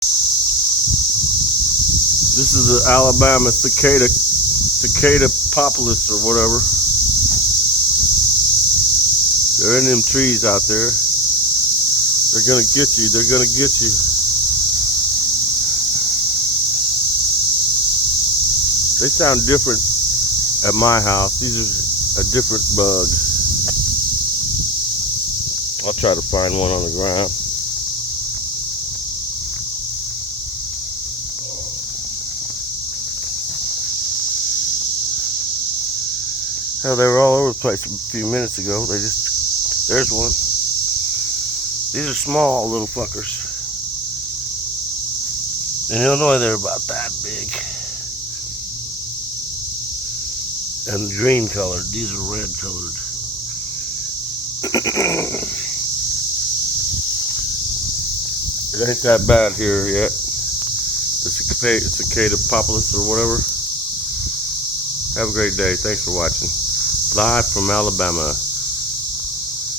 This is the Alabama cicada-pocalypse or whatever. They're in them trees out there. They're gonna get you. They're gonna get you. They sound different at my house. These are a different bug. I'll try to find one on the ground. Hell, they were all over the place a few minutes ago. There's one. These are small little fuckers. In Illinois, they're about that big. And green colored. These are red colored. It ain't that bad here yet. The cicada-pocalypse or whatever. Have a great day. Thanks for watching. Live from Alabama.